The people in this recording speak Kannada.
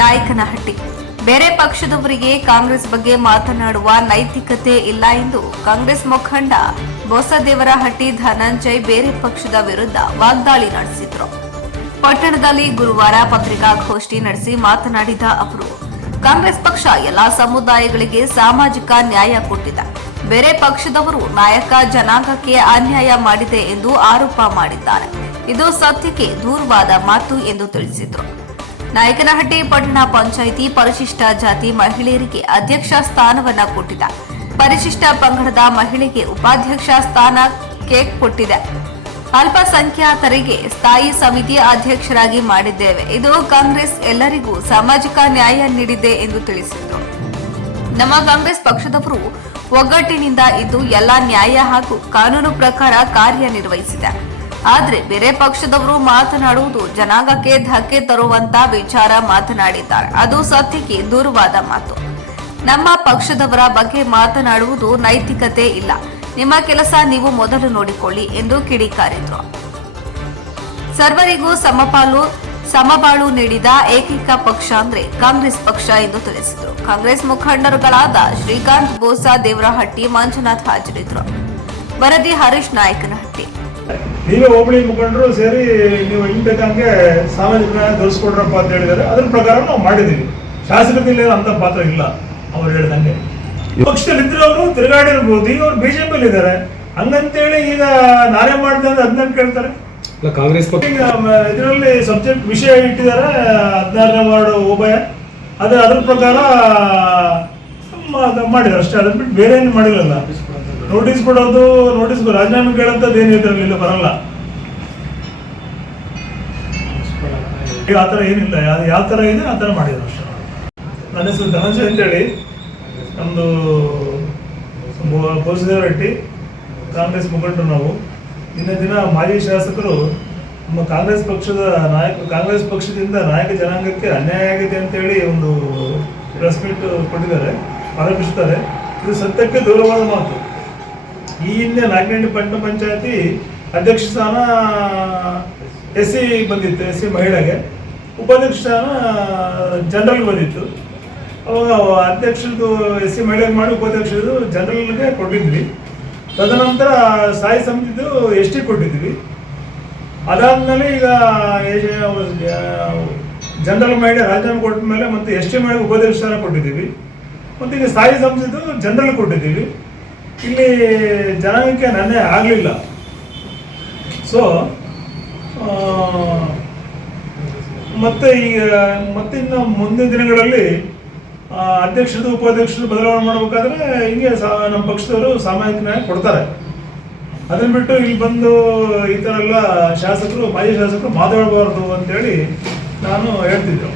ನಾಯಕನಹಟ್ಟಿ. ಬೇರೆ ಪಕ್ಷದವರಿಗೆ ಕಾಂಗ್ರೆಸ್ ಬಗ್ಗೆ ಮಾತನಾಡುವ ನೈತಿಕತೆ ಇಲ್ಲ ಎಂದು ಕಾಂಗ್ರೆಸ್ ಮುಖಂಡ ಬೊಸದೇವರಹಟ್ಟಿ ಧನಂಜಯ್ ಬೇರೆ ಪಕ್ಷದ ವಿರುದ್ಧ ವಾಗ್ದಾಳಿ ನಡೆಸಿದ್ರು. ಪಟ್ಟಣದಲ್ಲಿ ಗುರುವಾರ ಪತ್ರಿಕಾಗೋಷ್ಠಿ ನಡೆಸಿ ಮಾತನಾಡಿದ ಅವರು, ಕಾಂಗ್ರೆಸ್ ಪಕ್ಷ ಎಲ್ಲಾ ಸಮುದಾಯಗಳಿಗೆ ಸಾಮಾಜಿಕ ನ್ಯಾಯ ಕೊಟ್ಟಿದೆ. ಬೇರೆ ಪಕ್ಷದವರು ನಾಯಕ ಜನಾಂಗಕ್ಕೆ ಅನ್ಯಾಯ ಮಾಡಿದೆ ಎಂದು ಆರೋಪ ಮಾಡಿದ್ದಾರೆ. ಇದು ಸತ್ಯಕ್ಕೆ ದೂರವಾದ ಮಾತು ಎಂದು ತಿಳಿಸಿದರು. ನಾಯಕನಹಟ್ಟಿ ಪಟ್ಟಣ ಪಂಚಾಯಿತಿ ಪರಿಶಿಷ್ಟ ಜಾತಿ ಮಹಿಳೆಯರಿಗೆ ಅಧ್ಯಕ್ಷ ಸ್ಥಾನವನ್ನ ಕೊಟ್ಟಿದೆ ಪರಿಶಿಷ್ಟ ಪಂಗಡದ ಮಹಿಳೆಗೆ ಉಪಾಧ್ಯಕ್ಷ ಸ್ಥಾನ ಕೇಕ್ ಕೊಟ್ಟಿದೆ. ಅಲ್ಪಸಂಖ್ಯಾತರಿಗೆ ಸ್ಥಾಯಿ ಸಮಿತಿ ಅಧ್ಯಕ್ಷರಾಗಿ ಮಾಡಿದ್ದೇವೆ. ಇದು ಕಾಂಗ್ರೆಸ್ ಎಲ್ಲರಿಗೂ ಸಾಮಾಜಿಕ ನ್ಯಾಯ ನೀಡಿದೆ ಎಂದು ತಿಳಿಸಿದರು. ನಮ್ಮ ಕಾಂಗ್ರೆಸ್ ಪಕ್ಷದವರು ಒಗ್ಗಟ್ಟಿನಿಂದ ಇದ್ದು ಎಲ್ಲಾ ನ್ಯಾಯ ಹಾಗೂ ಕಾನೂನು ಪ್ರಕಾರ ಕಾರ್ಯನಿರ್ವಹಿಸಿದೆ ಆದರೆ ಬೇರೆ ಪಕ್ಷದವರು ಮಾತನಾಡುವುದು ಜನಾಂಗಕ್ಕೆ ಧಕ್ಕೆ ತರುವಂತ ವಿಚಾರ ಮಾತನಾಡಿದ್ದಾರೆ. ಅದು ಸತ್ಯಕ್ಕೆ ದೂರವಾದ ಮಾತು. ನಮ್ಮ ಪಕ್ಷದವರ ಬಗ್ಗೆ ಮಾತನಾಡುವುದು ನೈತಿಕತೆ ಇಲ್ಲ. ನಿಮ್ಮ ಕೆಲಸ ನೀವು ಮೊದಲು ನೋಡಿಕೊಳ್ಳಿ ಎಂದು ಕಿಡಿಕಾರಿದ್ರು. ಸರ್ವರಿಗೂ ಸಮಪಾಲು, ಸಮಬಾಳು ನೀಡಿದ ಏಕೈಕ ಪಕ್ಷ ಅಂದ್ರೆ ಕಾಂಗ್ರೆಸ್ ಪಕ್ಷ ಎಂದು ತಿಳಿಸಿದರು. ಕಾಂಗ್ರೆಸ್ ಮುಖಂಡರುಗಳಾದ ಶ್ರೀಕಾಂತ್ ಬೋಸಾ, ದೇವರಹಟ್ಟಿ, ಮಂಜುನಾಥ್ ಹಾಜರಿದ್ದರು ವರದಿ ಹರೀಶ್ ನಾಯಕನಹಟ್ಟಿ ನೀವೇ ಹೋಬಳಿ ಮುಖಂಡರು ಸೇರಿ ನೀವು ಹಿಂಗ್ ಬೇಕಂಗೆ ಸಾಮಾಜಿಕ ನ್ಯಾಯ ತೋರಿಸ್ಕೊಡ್ರಪ್ಪ ಅಂತ ಹೇಳಿದಾರೆ ಅದ್ರ ಪ್ರಕಾರ ನಾವು ಮಾಡಿದೀವಿ ಶಾಸಕರಲ್ಲಿ ಅಂತ ಪಾತ್ರ ಇಲ್ಲ ಅವ್ರು ಹೇಳ್ದಂಗೆ. ಪಕ್ಷದಲ್ಲಿ ಇದ್ರವರು ತಿರುಗಾಡಿರ್ಬೋದು ಈಗ ಅವ್ರು ಬಿಜೆಪಿಯಲ್ಲಿ ಇದ್ದಾರೆ ಹಂಗಂತೇಳಿ ಈಗ ನಾನೇ ಮಾಡಿದೆ ಅಂದ್ರೆ ಅದನ್ನ ಕೇಳ್ತಾರೆ. ಇಲ್ಲ ಕಾಂಗ್ರೆಸ್ ಇದರಲ್ಲಿ ಸಬ್ಜೆಕ್ಟ್ ವಿಷಯ ಇಟ್ಟಿದ್ದಾರೆ ಹದಿನಾರನೇ ವಾರ್ಡ್ ಉಭಯ ಅದೇ ಅದ್ರ ಪ್ರಕಾರ ಮಾಡಿದ್ರು ಅಷ್ಟೇ. ಅದನ್ನ ಬಿಟ್ಟು ಬೇರೆ ಏನು ಮಾಡಿರಲ್ಲ. ನೋಟಿಸ್ ಕೊಡೋದು ನೋಟಿಸ್ ರಾಜೀನಾಮೆ ಕೇಳಂತದ್ದು ಏನು ಇದರಲ್ಲಿ ಇಲ್ಲ ಬರಲ್ಲ. ಈಗ ಆ ಏನಿಲ್ಲ. ಯಾವ- ಥರ ಇದೆ, ಆ ಥರ ಮಾಡಿದ್ರು ಅಷ್ಟೇ. ನನ್ನ ಹೆಸರು ಹೇಳಿ ಅಂತೇಳಿ. ನಮ್ಮದು ರೆಡ್ಡಿ ಕಾಂಗ್ರೆಸ್ ಮುಖಂಡರು ನಾವು. ದಿನ ದಿನ ಮಾಜಿ ಶಾಸಕರು ನಮ್ಮ ಕಾಂಗ್ರೆಸ್ ಪಕ್ಷದ ನಾಯಕ, ಕಾಂಗ್ರೆಸ್ ಪಕ್ಷದಿಂದ ನಾಯಕ ಜನಾಂಗಕ್ಕೆ ಅನ್ಯಾಯ ಆಗಿದೆ ಅಂತೇಳಿ ಒಂದು ಪ್ರೆಸ್ ಮೀಟ್ ಕೊಟ್ಟಿದ್ದಾರೆ ಆರೋಪಿಸುತ್ತಾರೆ ಇದು ಸತ್ಯಕ್ಕೆ ದೂರವಾದ ಮಾತು. ಈ ಹಿಂದೆ ನಾಗನಹಳ್ಳಿ ಪಟ್ಟಣ ಪಂಚಾಯತಿ ಅಧ್ಯಕ್ಷ ಸ್ಥಾನ ಎಸ್ ಸಿ ಬಂದಿತ್ತು ಎಸ್ ಸಿ ಮಹಿಳೆಗೆ. ಉಪಾಧ್ಯಕ್ಷ ಸ್ಥಾನ ಜನರಲ್ ಬಂದಿತ್ತು. ಅವಾಗ ಅಧ್ಯಕ್ಷರದು ಎಸ್ ಸಿ ಮಹಿಳೆಗೆ ಮಾಡಿ ಉಪಾಧ್ಯಕ್ಷರದು ಜನರಲ್ಗೆ ಕೊಟ್ಟಿದ್ವಿ. ತದನಂತರ ಸಾಯಿ ಸಮಿತಿದು ಎಸ್ ಟಿ ಕೊಟ್ಟಿದ್ವಿ. ಅದಾದಮೇಲೆ ಈಗ ಜನರಲ್ ಮಹಿಳೆ ರಾಜೀನಾಮೆ ಕೊಟ್ಟ ಮೇಲೆ ಮತ್ತೆ ಎಸ್ ಟಿ ಮಹಿಳೆಗೆ ಉಪಾಧ್ಯಕ್ಷ ಸ್ಥಾನ ಕೊಟ್ಟಿದ್ದೀವಿ. ಮತ್ತು ಈಗ ಸ್ಥಾಯಿ ಸಮಿತಿದು ಜನರಲ್ ಕೊಟ್ಟಿದ್ದೀವಿ. ಇಲ್ಲಿ ಜನಾಂಗಕ್ಕೆ ನನ್ನೇ ಆಗಲಿಲ್ಲ. ಸೊ ಮತ್ತೆ ಈಗ ಮತ್ತೆ ಇನ್ನು ಮುಂದಿನ ದಿನಗಳಲ್ಲಿ ಅಧ್ಯಕ್ಷರು, ಉಪಾಧ್ಯಕ್ಷರು ಬದಲಾವಣೆ ಮಾಡಬೇಕಾದ್ರೆ ಹಿಂಗೆ ನಮ್ಮ ಪಕ್ಷದವರು ಸಾಮಾಜಿಕ ನ್ಯಾಯ ಕೊಡ್ತಾರೆ. ಅದನ್ನ ಬಿಟ್ಟು ಇಲ್ಲಿ ಬಂದು ಈ ಥರ ಎಲ್ಲ ಶಾಸಕರು, ಮಾಜಿ ಶಾಸಕರು ಮಾತಾಡಬಾರ್ದು ಅಂತೇಳಿ ನಾನು ಹೇಳ್ತಿದ್ದೆ.